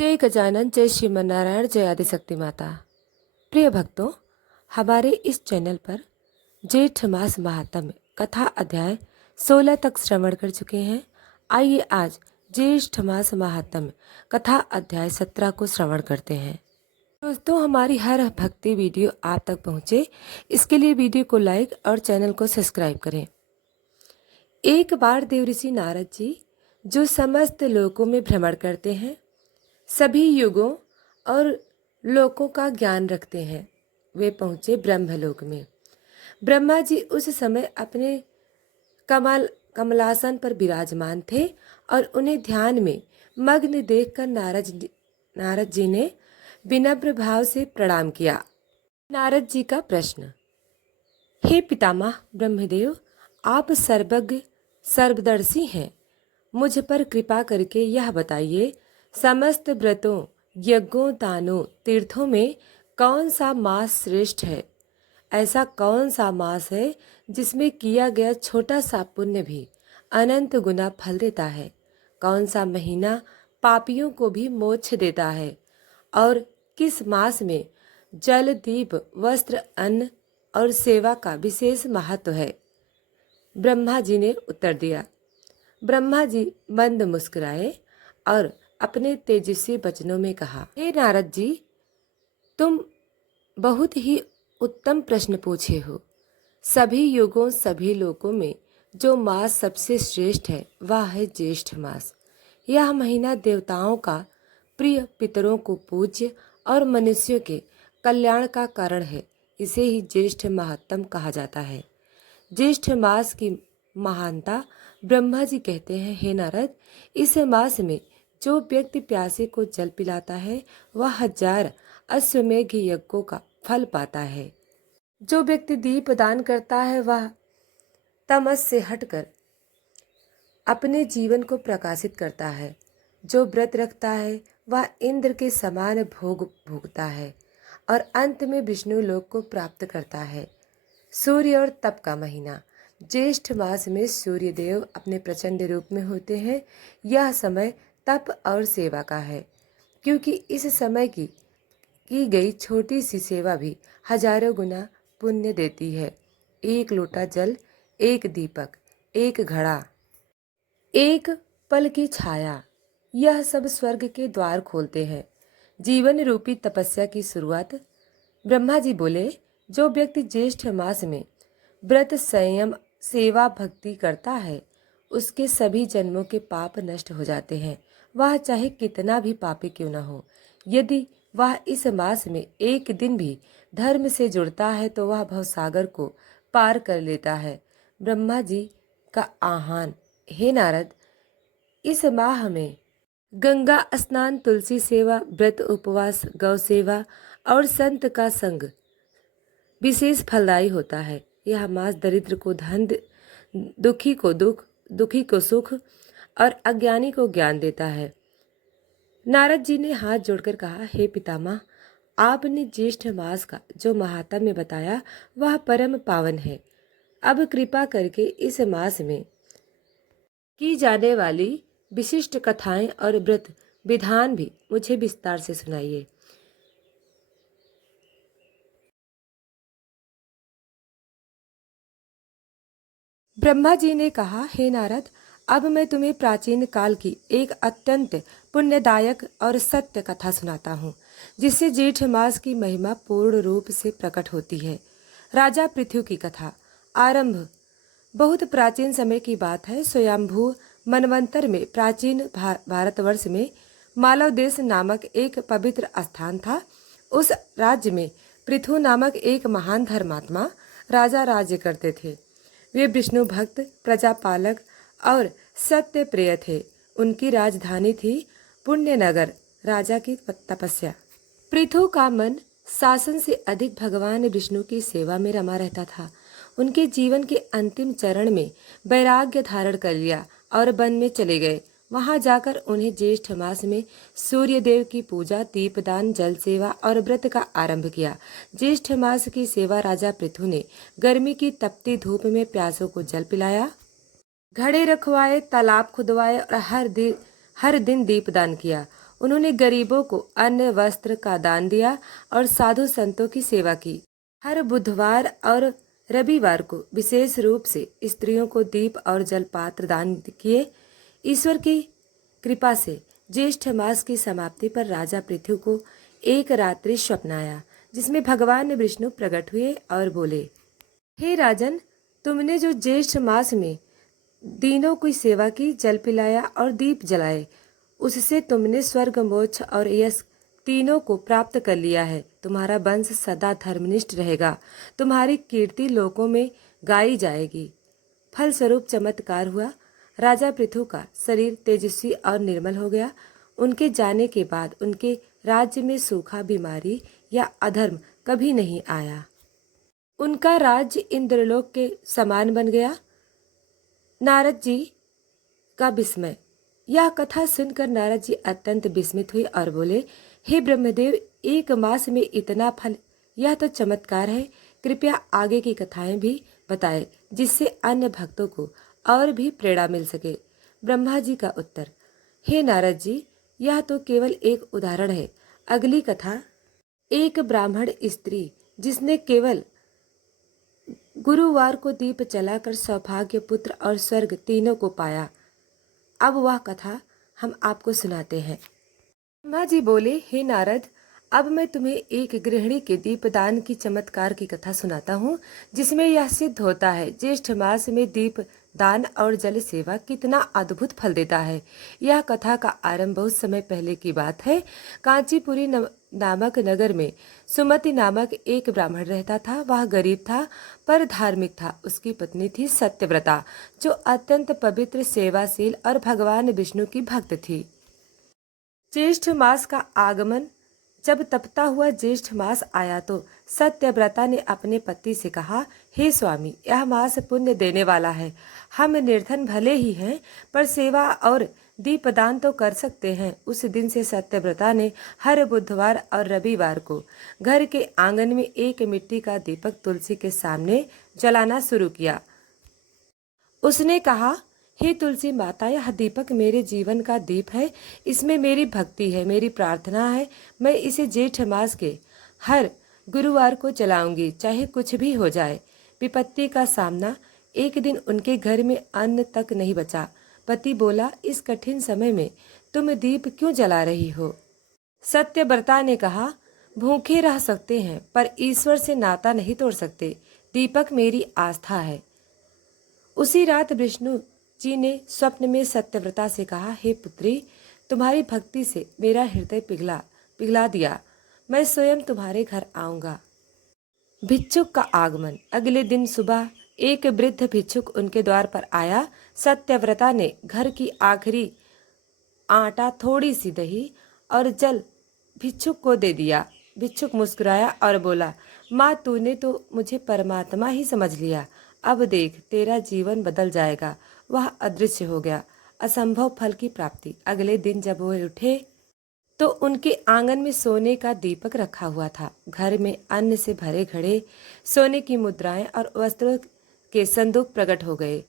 जय गजानन, जय श्रीमन्नारायण, जय आदिशक्ति माता। प्रिय भक्तों, हमारे इस चैनल पर जेठ मास महात्म्य कथा अध्याय 16 तक श्रवण कर चुके हैं। आइए आज ज्येष्ठ मास महात्म्य कथा अध्याय 17 को श्रवण करते हैं। दोस्तों, हमारी हर भक्ति वीडियो आप तक पहुँचे, इसके लिए वीडियो को लाइक और चैनल को सब्सक्राइब करें। एक बार देवऋषि नारद जी, जो समस्त लोकों में भ्रमण करते हैं, सभी युगों और लोकों का ज्ञान रखते हैं, वे पहुँचे ब्रह्मलोक में। ब्रह्मा जी उस समय अपने कमलासन पर विराजमान थे और उन्हें ध्यान में मग्न देखकर नारद जी ने विनम्र भाव से प्रणाम किया। नारद जी का प्रश्न। हे पितामह ब्रह्मदेव, आप सर्वज्ञ सर्वदर्शी हैं, मुझ पर कृपा करके यह बताइए, समस्त व्रतों, यज्ञों, दानों, तीर्थों में कौन सा मास श्रेष्ठ है? ऐसा कौन सा मास है जिसमें किया गया छोटा सा पुण्य भी अनंत गुना फल देता है? कौन सा महीना पापियों को भी मोक्ष देता है? और किस मास में जल, दीप, वस्त्र, अन्न और सेवा का विशेष महत्व है? ब्रह्मा जी ने उत्तर दिया। ब्रह्मा जी मंद मुस्कुराए और अपने तेजस्वी वचनों में कहा, हे नारद जी, तुम बहुत ही उत्तम प्रश्न पूछे हो। सभी युगों, सभी लोकों में जो मास सबसे श्रेष्ठ है वह है ज्येष्ठ मास। यह महीना देवताओं का प्रिय, पितरों को पूज्य और मनुष्यों के कल्याण का कारण है। इसे ही ज्येष्ठ महात्म कहा जाता है। ज्येष्ठ मास की महानता ब्रह्मा जी कहते हैं, हे नारद, इस मास में जो व्यक्ति प्यासे को जल पिलाता है वह 1000 अश्वमेघ यज्ञों का फल पाता है। जो व्यक्ति दीप दान करता है वह तमस से हटकर अपने जीवन को प्रकाशित करता है। जो व्रत रखता है वह इंद्र के समान भोग भोगता है और अंत में विष्णु लोक को प्राप्त करता है। सूर्य और तप का महीना। ज्येष्ठ मास में सूर्य देव अपने प्रचंड रूप में होते हैं। यह समय तप और सेवा का है, क्योंकि इस समय की गई छोटी सी सेवा भी हजारों गुना पुण्य देती है। एक लोटा जल, एक दीपक, एक घड़ा, एक पल की छाया, यह सब स्वर्ग के द्वार खोलते हैं। जीवन रूपी तपस्या की शुरुआत। ब्रह्मा जी बोले, जो व्यक्ति ज्येष्ठ मास में व्रत, संयम, सेवा, भक्ति करता है, उसके सभी जन्मों के पाप नष्ट हो जाते हैं। वह चाहे कितना भी पापी क्यों न हो। यदि वह इस मास में एक दिन भी धर्म से जुड़ता है तो वह भवसागर को पार कर लेता है। ब्रह्मा जी का आह्वान। हे नारद, इस माह में गंगा स्नान, तुलसी सेवा, व्रत, उपवास, गौ सेवा और संत का संग विशेष फलदायी होता है। यह मास दरिद्र को धन, दुखी को सुख और अज्ञानी को ज्ञान देता है। नारद जी ने हाथ जोड़कर कहा, हे पितामह, आपने ज्येष्ठ मास का जो महात्म्य बताया वह परम पावन है। अब कृपा करके इस मास में की जाने वाली विशिष्ट कथाएं और व्रत विधान भी मुझे विस्तार से सुनाइए। ब्रह्मा जी ने कहा, हे नारद, अब मैं तुम्हें प्राचीन काल की एक अत्यंत पुण्यदायक और सत्य कथा सुनाता हूँ, जिससे जेठ मास की महिमा पूर्ण रूप से प्रकट होती है। राजा पृथु की कथा। आरंभ। बहुत प्राचीन समय की बात है। स्वयंभू मनवंतर में प्राचीन भारतवर्ष में मालव देश नामक एक पवित्र स्थान था। उस राज्य में पृथु नामक एक महान धर्मात्मा राजा राज्य करते थे। वे विष्णु भक्त, प्रजापालक और सत्य प्रिय थे। उनकी राजधानी थी पुण्यनगर। राजा की तपस्या। पृथु का मन शासन से अधिक भगवान विष्णु की सेवा में रमा रहता था। उनके जीवन के अंतिम चरण में वैराग्य धारण कर लिया और वन में चले गए। वहां जाकर उन्हें ज्येष्ठ मास में सूर्य देव की पूजा, दीपदान, जल सेवा और व्रत का आरंभ किया। ज्येष्ठ मास की सेवा राजा पृथु ने गर्मी की तपती धूप में प्यासों को जल पिलाया, घड़े रखवाए, तालाब खुदवाए और हर दिन दीपदान किया। उन्होंने गरीबों को अन्न वस्त्र का दान दिया और साधु संतों की सेवा की। हर बुधवार और रविवार को विशेष रूप से स्त्रियों को दीप और जलपात्र दान किए। ईश्वर की कृपा से ज्येष्ठ मास की समाप्ति पर राजा पृथु को एक रात्रि स्वप्न आया, जिसमें भगवान विष्णु प्रकट हुए और बोले, हे राजन, तुमने जो ज्येष्ठ मास में दीनों की सेवा की, जल पिलाया और दीप जलाए, उससे तुमने स्वर्ग, मोक्ष और यश तीनों को प्राप्त कर लिया है। तुम्हारा वंश सदा धर्मनिष्ठ रहेगा। तुम्हारी कीर्ति लोकों में गाई जाएगी। फलस्वरूप चमत्कार हुआ। राजा पृथु का शरीर तेजस्वी और निर्मल हो गया। उनके जाने के बाद उनके राज्य में सूखा, बीमारी या अधर्म कभी नहीं आया। उनका राज्य इंद्रलोक के समान बन गया। नारद जी का विस्मय। यह कथा सुनकर नारद जी अत्यंत विस्मित हुए और बोले, हे ब्रह्मदेव, एक मास में इतना फल, यह तो चमत्कार है। कृपया आगे की कथाएं भी बताएं, जिससे अन्य भक्तों को और भी प्रेरणा मिल सके। ब्रह्मा जी का उत्तर, हे नारद जी, यह तो केवल एक उदाहरण है। अगली कथा, एक ब्राह्मण स्त्री जिसने केवल गुरुवार को दीप जलाकर सौभाग्य, पुत्र और स्वर्ग तीनों को पाया। अब वह कथा हम आपको सुनाते हैं। ब्रह्मा जी बोले, हे नारद, अब मैं तुम्हें एक गृहिणी के दीपदान की चमत्कार की कथा सुनाता हूँ, जिसमें यह सिद्ध होता है ज्येष्ठ मास में दीप दान और जल सेवा कितना अद्भुत फल देता है। यह कथा का आरंभ बहुत समय पहले की बात है। कांचीपुरी नामक नगर में सुमति नामक एक ब्राह्मण रहता था। वह गरीब था पर धार्मिक था। उसकी पत्नी थी सत्यव्रता, जो अत्यंत पवित्र, सेवाशील और भगवान विष्णु की भक्त थी। ज्येष्ठ मास का आगमन, जब तपता हुआ ज्येष्ठ मास आया तो सत्यव्रता ने अपने पति से कहा, हे स्वामी, यह मास पुण्य देने वाला है। हम निर्धन भले ही हैं, पर सेवा और दीपदान तो कर सकते हैं। उस दिन से सत्यव्रता ने हर बुधवार और रविवार को घर के आंगन में एक मिट्टी का दीपक तुलसी के सामने जलाना शुरू किया। उसने कहा, हे तुलसी माता, यह दीपक मेरे जीवन का दीप है। इसमें मेरी भक्ति है, मेरी प्रार्थना है। मैं इसे जेठ मास के हर गुरुवार को जलाऊंगी, चाहे कुछ भी हो जाए। विपत्ति का सामना। एक दिन उनके घर में अन्न तक नहीं बचा। पति बोला, इस कठिन समय में तुम दीप क्यों जला रही हो? सत्यव्रता ने कहा, भूखे रह सकते हैं, पर ईश्वर से नाता नहीं तोड़ सकते। दीपक मेरी आस्था है। उसी रात विष्णु जी ने स्वप्न में सत्यव्रता से कहा, हे पुत्री, तुम्हारी भक्ति से मेरा हृदय पिघला दिया। मैं स्वयं तुम्हारे घर आऊंगा। भिक्षुक का आगमन। अगले दिन सुबह एक वृद्ध भिक्षुक उनके द्वार पर आया। सत्यव्रता ने घर की आखिरी आटा, थोड़ी सी दही और जल भिक्षुक को दे दिया। भिक्षुक मुस्कुराया और बोला, माँ, तूने तो मुझे परमात्मा ही समझ लिया। अब देख, तेरा जीवन बदल जाएगा। वह अदृश्य हो गया। असंभव फल की प्राप्ति। अगले दिन जब वो उठे तो उनके आंगन में सोने का दीपक रखा हुआ था। घर में अन्न से भरे घड़े, सोने की मुद्राएं और वस्त्रों के संदूक प्रकट हो गए।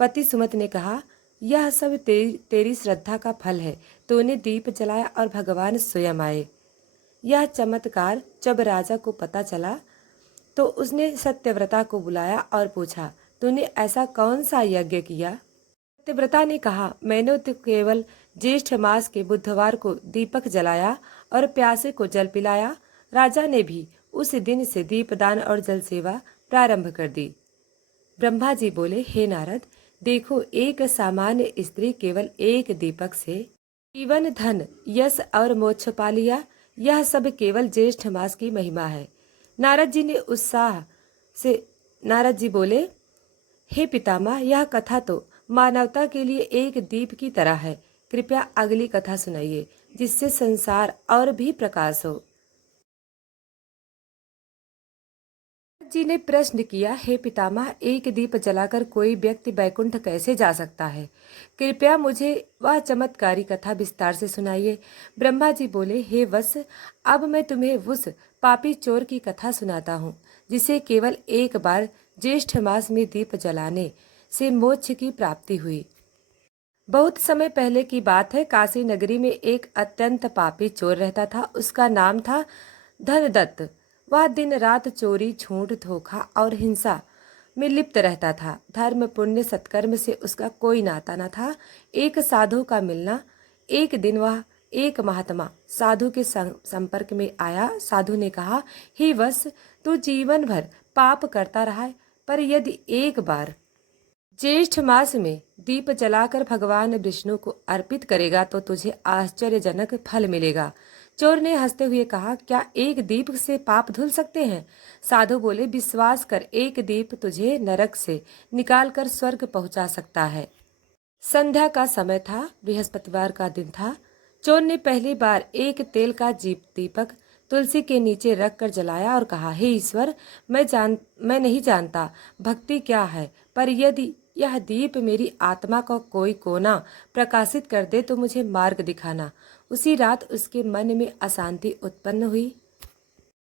पति सुमत ने कहा, यह सब तेरी श्रद्धा का फल है। तूने दीप जलाया और भगवान स्वयं आए। यह चमत्कार जब राजा को पता चला तो उसने सत्यव्रता को बुलाया और पूछा, तूने ऐसा कौन सा यज्ञ किया? सत्यव्रता ने कहा, मैंने तो केवल ज्येष्ठ मास के बुधवार को दीपक जलाया और प्यासे को जल पिलाया। राजा ने भी उस दिन से दीपदान और जल सेवा प्रारंभ कर दी। ब्रह्मा जी बोले, हे नारद, देखो, एक सामान्य स्त्री केवल एक दीपक से जीवन, धन, यश और मोक्ष पा लिया। यह सब केवल ज्येष्ठ मास की महिमा है। नारद जी बोले, हे पितामह, यह कथा तो मानवता के लिए एक दीप की तरह है। कृपया अगली कथा सुनाइए, जिससे संसार और भी प्रकाश हो। जी ने प्रश्न किया, हे पितामह, एक दीप जलाकर कोई व्यक्ति बैकुंठ कैसे जा सकता है? कृपया मुझे वह चमत्कारी कथा विस्तार से सुनाइए। ब्रह्मा जी बोले, हे वत्स, अब मैं तुम्हें उस पापी चोर की कथा सुनाता हूँ, जिसे केवल एक बार ज्येष्ठ मास में दीप जलाने से मोक्ष की प्राप्ति हुई। बहुत समय पहले की बात है। काशी नगरी में एक अत्यंत पापी चोर रहता था। उसका नाम था धनदत्त। वह दिन रात चोरी, झूठ, धोखा और हिंसा में लिप्त रहता था। धर्म, पुण्य, सत्कर्म से उसका कोई नाता न था। एक साधु का मिलना। एक दिन वह एक महात्मा साधु के संपर्क में आया। साधु ने कहा, हे वत्स, तू जीवन भर पाप करता रहा है, पर यदि एक बार ज्येष्ठ मास में दीप जलाकर भगवान विष्णु को अर्पित करेगा तो तुझे आश्चर्यजनक फल मिलेगा। चोर ने हंसते हुए कहा, क्या एक दीप से पाप धुल सकते हैं? साधु बोले, विश्वास कर, एक दीप तुझे नरक से निकालकर स्वर्ग पहुंचा सकता है। संध्या का समय था। बृहस्पतिवार का दिन था। चोर ने पहली बार एक तेल का दीपक तुलसी के नीचे रखकर जलाया और कहा, हे ईश्वर, मैं नहीं जानता भक्ति क्या है, पर यदि यह दीप मेरी आत्मा का कोई कोना प्रकाशित कर दे तो मुझे मार्ग दिखाना। उसी रात उसके मन में अशांति उत्पन्न हुई।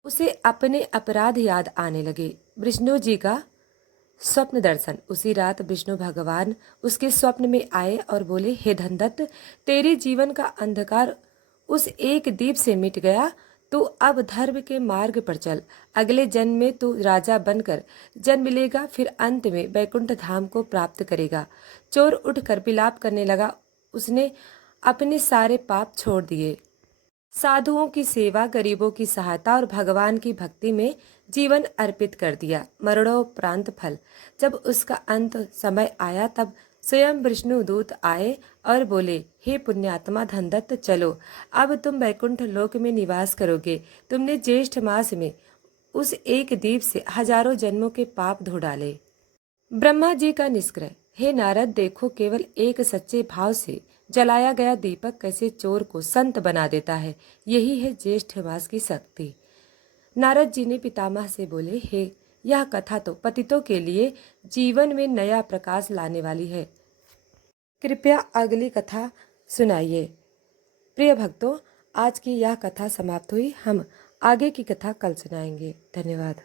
उसे अपने अपराध याद आने लगे। विष्णु जी का स्वप्न दर्शन। उसी रात विष्णु भगवान उसके स्वप्न में आए और बोले, हे धनदत्त, तेरे जीवन का अंधकार उस एक दीप से मिट गया। तू अब धर्म के मार्ग पर चल। अगले जन्म में तू राजा बनकर जन्म लेगा, फिर अंत में वैकुंठ धाम को प्राप्त करेगा। चोर उठकर विलाप करने लगा। उसने अपने सारे पाप छोड़ दिए। साधुओं की सेवा, गरीबों की सहायता और भगवान की भक्ति में जीवन अर्पित कर दिया। मरणोपरांत फल। जब उसका अंत समय आया तब स्वयं विष्णु दूत आए और बोले, हे पुण्यात्मा धनदत्त, चलो, अब तुम वैकुंठ लोक में निवास करोगे। तुमने ज्येष्ठ मास में उस एक दीप से हजारों जन्मों के पाप धो डाले। ब्रह्मा जी का निष्क्रय। हे नारद, देखो, केवल एक सच्चे भाव से जलाया गया दीपक कैसे चोर को संत बना देता है। यही है ज्येष्ठ मास की शक्ति। नारद जी ने पितामह से बोले, हे, यह कथा तो पतितों के लिए जीवन में नया प्रकाश लाने वाली है। कृपया अगली कथा सुनाइए। प्रिय भक्तों, आज की यह कथा समाप्त हुई। हम आगे की कथा कल सुनाएंगे। धन्यवाद।